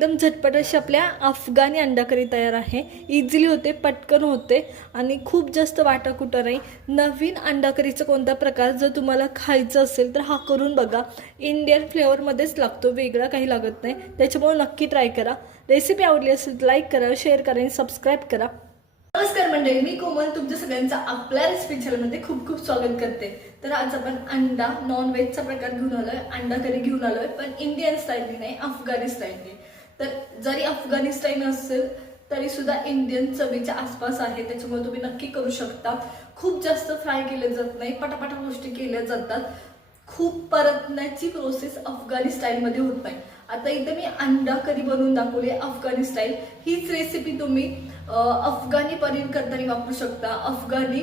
एकदम झटपट अशी आपल्या अफगाणी अंडा करी तयार आहे. इझिली होते, पटकन होते आणि खूप जास्त वाटाकुटा नाही. नवीन अंडा करीचा कोणता प्रकार जर तुम्हाला खायचं असेल तर हा करून बघा. इंडियन फ्लेवरमध्येच लागतो, वेगळा काही लागत नाही. त्याच्यामुळे नक्की ट्राय करा. रेसिपी आवडली असेल तर लाईक करा, शेअर करा आणि सबस्क्राईब करा. नमस्कार मंडळी, मी कोमल तुमच्या सगळ्यांचं आपल्या रेसिपी चॅनलमध्ये खूप खूप स्वागत करते. तर आज आपण अंडा नॉन व्हेजचा प्रकार घेऊन आलोय, अंडा करी घेऊन आलोय, पण इंडियन स्टाईलने नाही, अफगाणी स्टाईलने. तर जरी अफगाणी स्टाईल नसेल तरी सुद्धा इंडियन चवीच्या आसपास आहे, त्याच्यामुळे तुम्ही नक्की करू शकता. खूप जास्त फ्राय केले जात नाही, पटापटा गोष्टी केल्या जातात. खूप परतण्याची प्रोसेस अफगाणी स्टाईलमध्ये होत नाही. आता इथे मी अंडा करी बनवून दाखवली अफगाणी स्टाईल. हीच रेसिपी तुम्ही अफगाणी पनीर करताना वापरू शकता, अफगाणी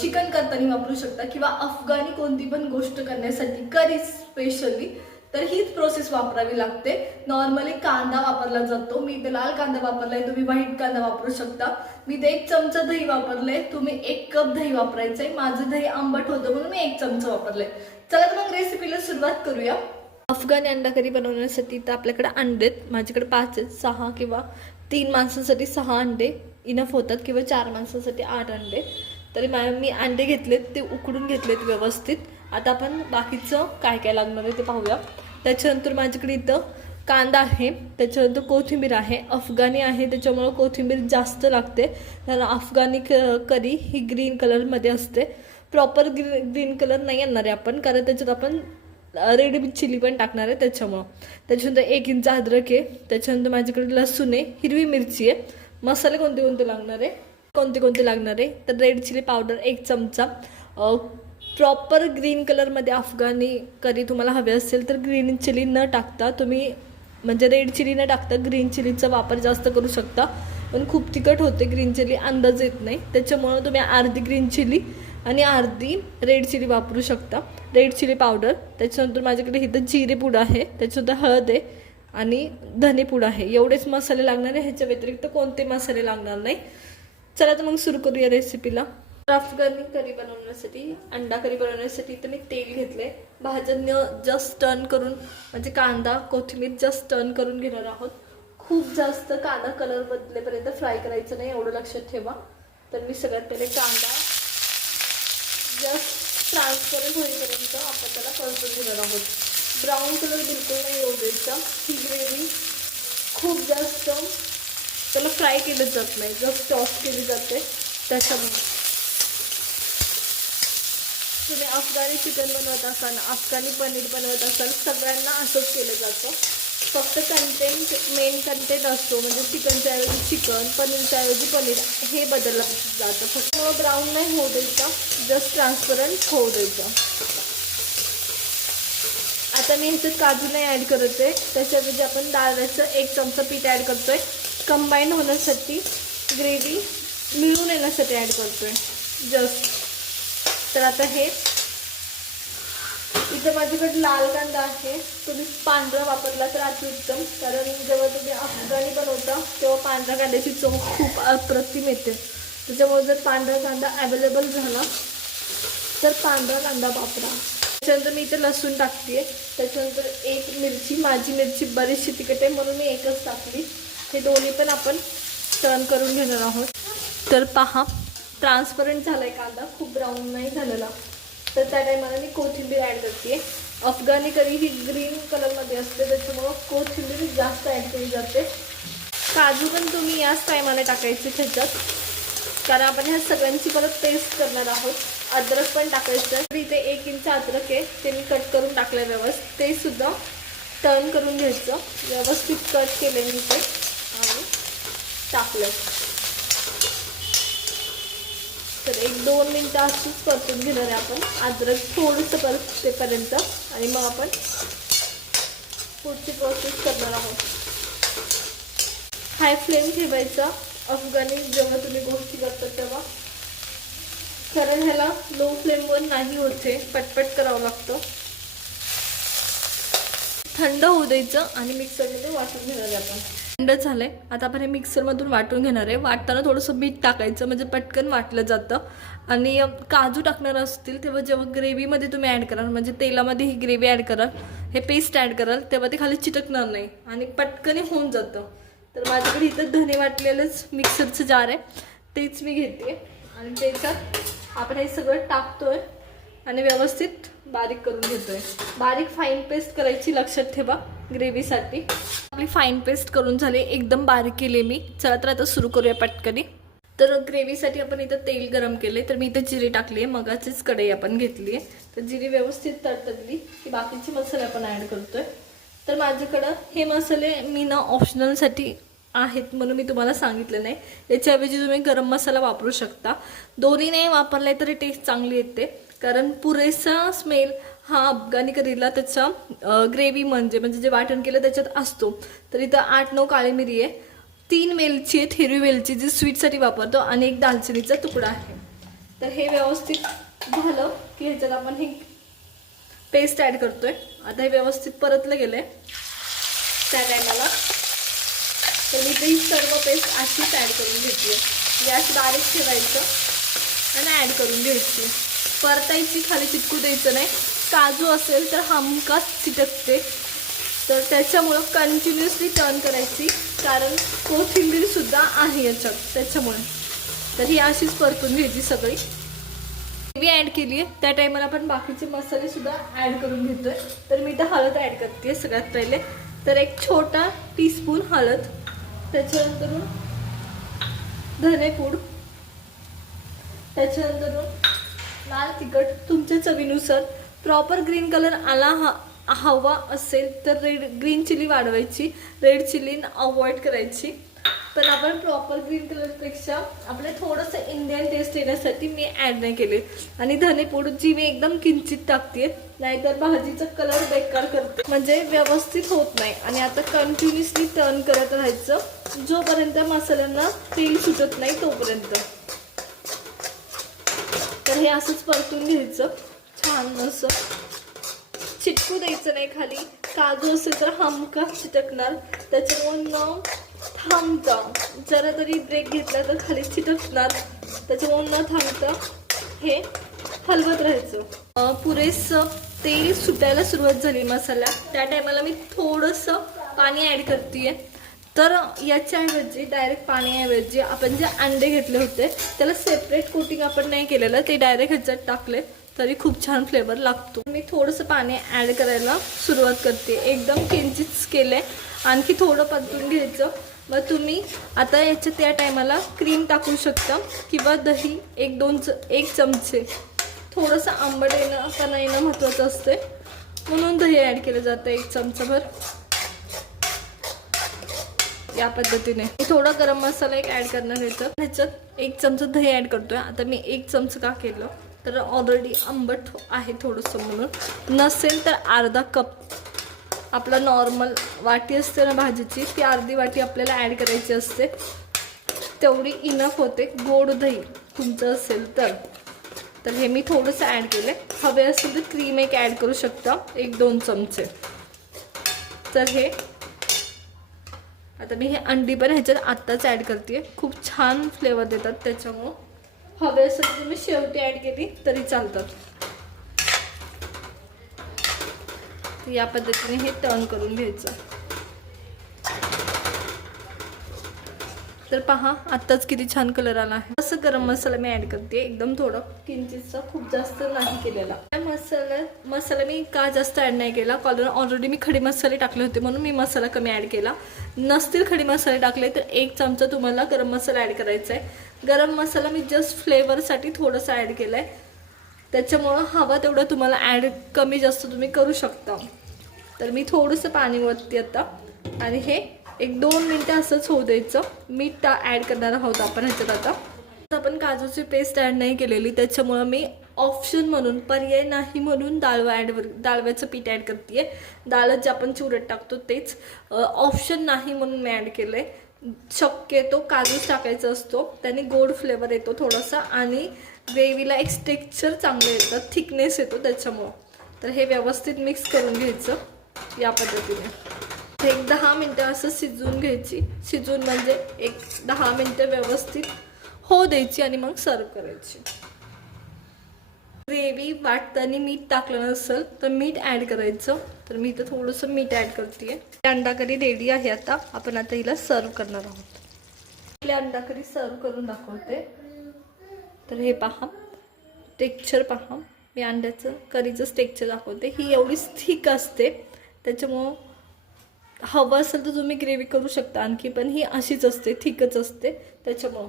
चिकन करताना वापरू शकता, किंवा अफगाणी कोणती पण गोष्ट करण्यासाठी करी स्पेशली तर हीच प्रोसेस वापरावी लागते. नॉर्मली कांदा वापरला जातो, मी इथे लाल कांदा वापरलाय, तुम्ही व्हाईट कांदा वापरू शकता. मी इथे 1 चमचा दही वापरलंय, तुम्ही 1 कप दही वापरायचंय. माझं दही आंबट होतं म्हणून मी 1 चमचा वापरलंय. चला तर मग रेसिपीला सुरुवात करूया. अफगाणी अंडा करी बनवण्यासाठी तर आपल्याकडे अंडे आहेत. माझ्याकडे 5 आहेत, 6 किंवा 3 माणसांसाठी 6 अंडे इनफ होतात, किंवा 4 माणसांसाठी 8 अंडे. तरी मी अंडे घेतलेत, ते उकडून घेतलेत व्यवस्थित. आता आपण बाकीचं काय काय लागणार आहे ते पाहूया. त्याच्यानंतर माझ्याकडे इथं कांदा आहे, त्याच्यानंतर कोथिंबीर आहे. अफगाणी आहे त्याच्यामुळं कोथिंबीर जास्त लागते, कारण अफगाणी करी ही ग्रीन कलरमध्ये असते. प्रॉपर ग्रीन कलर नाही आणणार आहे आपण, कारण त्याच्यात आपण रेड चिली पण टाकणार आहे त्याच्यामुळं. त्याच्यानंतर 1 इंच अद्रक आहे. त्याच्यानंतर माझ्याकडे लसूण आहे, हिरवी मिरची आहे. मसाले कोणते कोणते लागणार आहे, कोणते लागणार आहे तर रेड चिली पावडर 1 चमचा. प्रॉपर ग्रीन कलरमध्ये अफगाणी करी तुम्हाला हवे असेल तर ग्रीन चिली न टाकता तुम्ही, म्हणजे रेड चिली न टाकता ग्रीन चिलीचा वापर जास्त करू शकता. पण खूप तिखट होते, ग्रीन चिली अंदाज येत नाही, त्याच्यामुळं तुम्ही अर्धी ग्रीन चिली आणि अर्धी रेड चिली वापरू शकता. Red chilli powder. त्याच्यानंतर माझ्याकडे इथं जिरे पूड आहे, त्याच्यानंतर हळद आहे आणि धने पूड आहे. एवढेच मसाले लागणार आहे, ह्याच्या व्यतिरिक्त कोणते मसाले लागणार नाही. चला तर मग सुरू करूया रेसिपीला. अफगाणी करी बनवण्यासाठी, अंडा करी बनवण्यासाठी तर मी तेल घेतले. भाज्यांनी जस्ट टर्न करून, म्हणजे कांदा कोथिंबीर जस्ट टर्न करून घेणार आहोत. खूप जास्त कांदा कलर बदलेपर्यंत फ्राय करायचं नाही, एवढं लक्षात ठेवा. तर मी सगळ्यात पहिले कांदा जस्ट ट्रान्सपरंट होईपर्यंत आपण त्याला परतून घेणार आहोत. ब्राऊन कलर बिलकुल नाही येऊ द्यायचा. ही ग्रेव्ही खूप जास्त त्याला फ्राय केलं जात नाही, जस्ट टॉस केली जाते. त्याच्यामुळे तुम्ही अफगाणी चिकन बनवत असाल, अफगाणी पनीर बनवत असाल, सगळ्यांना असंच केलं जातं. फक्त कंटेंट, मेन कंटेंट असतो, म्हणजे चिकनच्या ऐवजी चिकन, पनीरच्या ऐवजी पनीर हे बदललं जातं. फक्त ब्राऊन नाही होऊ द्यायचा, जस्ट ट्रान्सपरंट होऊ द्यायचं. आता मी ह्याच्यात काजू नाही ॲड करत आहे, त्याच्याऐवजी आपण डाळचं 1 चमचा पीठ ॲड करतोय. कंबाईन होण्यासाठी, ग्रेव्ही मिळून येण्यासाठी ॲड करतोय जस्ट. तर आता हे इथं माझ्याकडे लाल कांदा आहे, तुम्ही पांढरा वापरला तर अतिउत्तम, कारण जेव्हा तुम्ही अफगाणी बनवता तेव्हा पांढऱ्या कांद्याची चव खूप अप्रतिम येते. त्याच्यामुळे जर पांढरा कांदा अवेलेबल झाला तर पांढरा कांदा वापरा. त्याच्यानंतर मी इथे लसूण टाकते. त्याच्यानंतर 1 मिरची, माझी मिरची बरीचशी तिखट आहे म्हणून मी 1च टाकली. हे दोन्ही पण आपण टर्न करून घेणार आहोत. तर पहा, ट्रान्सपरंट झाला आहे कांदा, खूप ब्राऊन नाही झालेला. तर त्या टायमाला मी कोथिंबीर ॲड करते. अफगाणी करी ही ग्रीन कलरमध्ये असते, त्याच्यामुळं कोथिंबीर जास्त ॲड केली जाते. काजू पण तुम्ही याच टायमाला टाकायचे त्याच्यात, कारण आपण ह्या सगळ्यांची परत पेस्ट करणार आहोत. अद्रक पण टाकायचं. तर इथे 1 इंच अद्रक आहे, ते मी कट करून टाकलं व्यवस्थित. ते सुद्धा टर्न करून घ्यायचं. व्यवस्थित कट केले मी ते आणि टाकलं. तर 1-2 मिनटं असंच परतून घेणार आहे आपण, अद्रक थोडंसं परतेपर्यंत, आणि मग आपण पुढची प्रोसेस करणार आहोत. हाय फ्लेम ठेवायचा अफगाणी जेव्हा तुम्ही गोष्टी करता तेव्हा, कारण ह्याला लो फ्लेमवर नाही होते, पटपट करावं लागतं. थंड होऊ द्यायचं आणि मिक्सरमध्ये वाटून घेणार आहे आपण. थंड झालंय, आता आपण हे मिक्सरमधून वाटून घेणार आहे. वाटताना थोडंसं मीठ टाकायचं म्हणजे पटकन वाटलं जातं. आणि काजू टाकणार असतील तेव्हा जेव्हा ग्रेव्हीमध्ये तुम्ही ॲड कराल, म्हणजे तेलामध्ये ही ग्रेव्ही ॲड कराल, हे पेस्ट ॲड कराल, तेव्हा ते खाली चिटकणार नाही आणि पटकन होऊन जातं. तर माझ्याकडे इथं धने वाटलेलंच मिक्सरचं जार आहे, तेच मी घेते आणि त्याच्यात आपण हे सगळं टाकतोय आणि व्यवस्थित बारीक करून घेतोय. बारीक फाईन पेस्ट करायची, लक्षात ठेवा ग्रेव्हीसाठी. आपली फाईन पेस्ट करून झाली, एकदम बारीक केली मी. चला तर आता सुरू करूया पटकनी. तर ग्रेव्हीसाठी आपण इथं तेल गरम केले, तर मी इथं जिरे टाकली आहे, मगाचीच कढई आपण घेतली आहे. तर जिरे व्यवस्थित तडतडली की बाकीचे मसाले आपण ॲड करतोय. तर माझ्याकडं हे मसाले मी ना ऑप्शनलसाठी आहेत म्हणून मी तुम्हाला सांगितलं नाही. याच्याऐवजी तुम्ही गरम मसाला वापरू शकता. दोन्ही नाही वापरले तरी टेस्ट चांगली येते, कारण पुरेसा स्मेल हा अफगाणी करीला त्याच्या ग्रेव्ही म्हणजे जे वाटण केलं त्याच्यात असतो. तर इथं 8-9 काळी मिरी आहे, 3 वेलची आहेत, हिरवी वेलची जी स्वीटसाठी वापरतो, आणि एक दालचिनीचा तुकडा आहे. तर हे व्यवस्थित झालं की ह्याच्यात आपण ही पेस्ट ॲड करतोय. आता हे व्यवस्थित परतलं गेलंय त्या टायमाला. तर मी ही सर्व पेस्ट अशीच ॲड करून घेतली. गॅस बारीक ठेवायचं आणि ॲड करून घ्यायची. परतायची, खाली चिटकू द्यायचं नाही. काजू असेल तर हमखास चिटकते, तर त्याच्यामुळं कंटिन्युअसली टर्न करायची, कारण कोथिंबीरसुद्धा आहे याच्यात त्याच्यामुळे. तर ही अशीच परतून घ्यायची सगळी. ग्रेव्ही ॲड केली आहे त्या टायमाला आपण बाकीचे मसालेसुद्धा ॲड करून घेतोय. तर मी इथं हळद ॲड करते सगळ्यात पहिले. तर एक छोटा टीस्पून हळद, त्याच्यानंतर धनेपूड, त्याच्यानंतर लाल तिखट तुमच्या चवीनुसार. प्रॉपर ग्रीन कलर आला हवा असेल तर ग्रीन चिली वाढवायची, रेड चिली अवॉइड करायची. पण आपण प्रॉपर ग्रीन कलरपेक्षा आपल्या थोडंसं इंडियन टेस्ट येण्यासाठी मी ॲड नाही केले. आणि धनेपूड जी मी एकदम किंचित टाकते, नाहीतर भाजीचा कलर बेकार करते, म्हणजे व्यवस्थित होत नाही. आणि आता कंटिन्युअसली टर्न करत राहायचं जोपर्यंत मसाल्यांना तेल सुटत नाही तोपर्यंत. तर हे असंच परतून घ्यायचं छान असं. चिटकू द्यायचं नाही खाली. काजू असेल तर हमखास चिटकणार, त्याच्यामुळे न थांबता जरा तरी ब्रेक घेतला तर खाली चिटकणार. त्याच्यामुळे न थांबता हे हलवत राहायचं. पुरेसं तेल सुटायला सुरुवात झाली मसाला, त्या टायमाला मी थोडंसं पाणी ॲड करते. तर याच्याऐवजी डायरेक्ट पाण्याऐवजी आपण जे अंडे घेतले होते त्याला सेपरेट कोटिंग आपण नाही केलेलं, ते डायरेक्ट ह्याच्यात टाकले तरी खूप छान फ्लेवर लागतो. मी थोडंसं पाणी ॲड करायला सुरुवात करते, एकदम किंचितच केलंय. आणखी थोडं परतून घ्यायचं. मग तुम्ही आता याच्या त्या टायमाला क्रीम टाकू शकता किंवा दही 1 चमचे. थोडंसं आंबट येणं महत्त्वाचं असते म्हणून दही ॲड केलं जातं 1 चमचाभर. या पद्धतीने थोडा गरम मसाला ॲड करणार आहे. तर ह्याच्यात 1 चमचा दही ॲड करतोय. आता मी 1 चमचा का केलं तर ऑलरेडी आंबट आहे थोडंसं म्हणून. नसेल तर अर्धा कप आपला नॉर्मल वाटी असते ना भाजीची, ती अर्धी वाटी आपल्याला ॲड करायची असते, तेवढी इनफ होते. गोड दही तुमचं असेल तर. तर हे मी थोडंसं ॲड केलं. हवे असेल तर क्रीम ॲड करू शकता 1-2 चमचे. तर हे आता मी हे अंडी पण ह्याच्यात आत्ताच ॲड करते, खूप छान फ्लेवर देतात त्याच्यामुळं. हवे असेल तर तुम्ही शेवटी ॲड केली तरी चालतात. या पद्धतीने हे टर्न करून घ्यायचं. तर पहा आत्ताच किती छान कलर आला आहे. असं गरम मसाला मी ॲड करते, एकदम थोडं किंचितचा, खूप जास्त नाही केलेला. मसाला मी का जास्त ॲड नाही केला, कारण ऑलरेडी मी खडे मसाले टाकले होते म्हणून मी मसाला कमी ॲड केला. नसतील खडे मसाले टाकले तर 1 चमचा तुम्हाला गरम मसाला ॲड करायचा आहे. गरम मसाला मी जस्ट फ्लेवरसाठी थोडंसं ॲड केलं आहे, त्याच्यामुळं हवा तेवढं तुम्हाला ॲड कमी जास्त तुम्ही करू शकता. तर मी थोडंसं पाणी ओतते आता आणि हे 1-2 मिनटं असंच होऊ द्यायचं. मीठ ॲड करणार आहोत आपण ह्याच्यात. आता आपण काजूची पेस्ट ॲड नाही केलेली, त्याच्यामुळं मी ऑप्शन म्हणून, पर्याय नाही म्हणून डाळव्याचं पीठ ॲड करते. डाळ जे आपण चुरत टाकतो तेच ऑप्शन नाही म्हणून मी ॲड केलं आहे. शक्यतो काजूच टाकायचा असतो, त्याने गोड फ्लेवर येतो थोडासा आणि ग्रेव्हीला एक टेक्स्चर चांगलं येतं, थिकनेस येतो त्याच्यामुळं. तर हे व्यवस्थित मिक्स करून घ्यायचं या पद्धतीने. एक 10 मिनटं असं शिजवून घ्यायची. शिजवून म्हणजे एक 10 मिनटं व्यवस्थित हो द्यायची आणि मग सर्व करायची. ग्रेव्ही वाटताना मीठ टाकलं नसेल तर मीठ ॲड करायचं. तर मी इथं थोडंसं मीठ ॲड करते. अंडा करी रेडी आहे. आता आपण आता हिला सर्व करणार आहोत. आपली अंडा करी सर्व करून दाखवते. तर हे पहा, टेक्स्चर पहा. मी अंड्याचं करीचं टेक्स्चर दाखवते. ही एवढीच थिक असते, त्याच्यामुळं हवं असेल तर तुम्ही ग्रेव्ही करू शकता आणखी, पण ही अशीच असते, थिकच असते त्याच्यामुळं.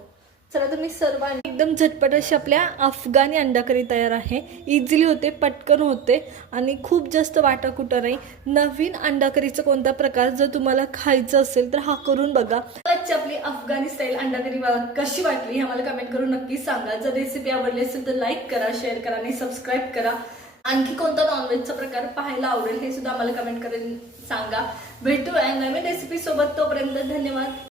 चला तर मी सर्व एकदम झटपट अशी आपल्या अफगाणी अंडा करी तयार आहे. इझिली होते, पटकन होते आणि खूप जास्त वाटाकुटा नाही. नवीन अंडा करीचा कोणता प्रकार जर तुम्हाला खायचं असेल तर हा करून बघा. आजची आपली अफगाणी स्टाईल अंडा करी कशी वाटली हे आम्हाला कमेंट करून नक्की सांगा. जर रेसिपी आवडली असेल तर लाईक करा, शेअर करा आणि सबस्क्राईब करा. आणखी कोणता नॉनव्हेजचा प्रकार पाहायला आवडेल हे सुद्धा आम्हाला कमेंट करून सांगा. भेटूया नवीन रेसिपी सोबत. तोपर्यंत धन्यवाद.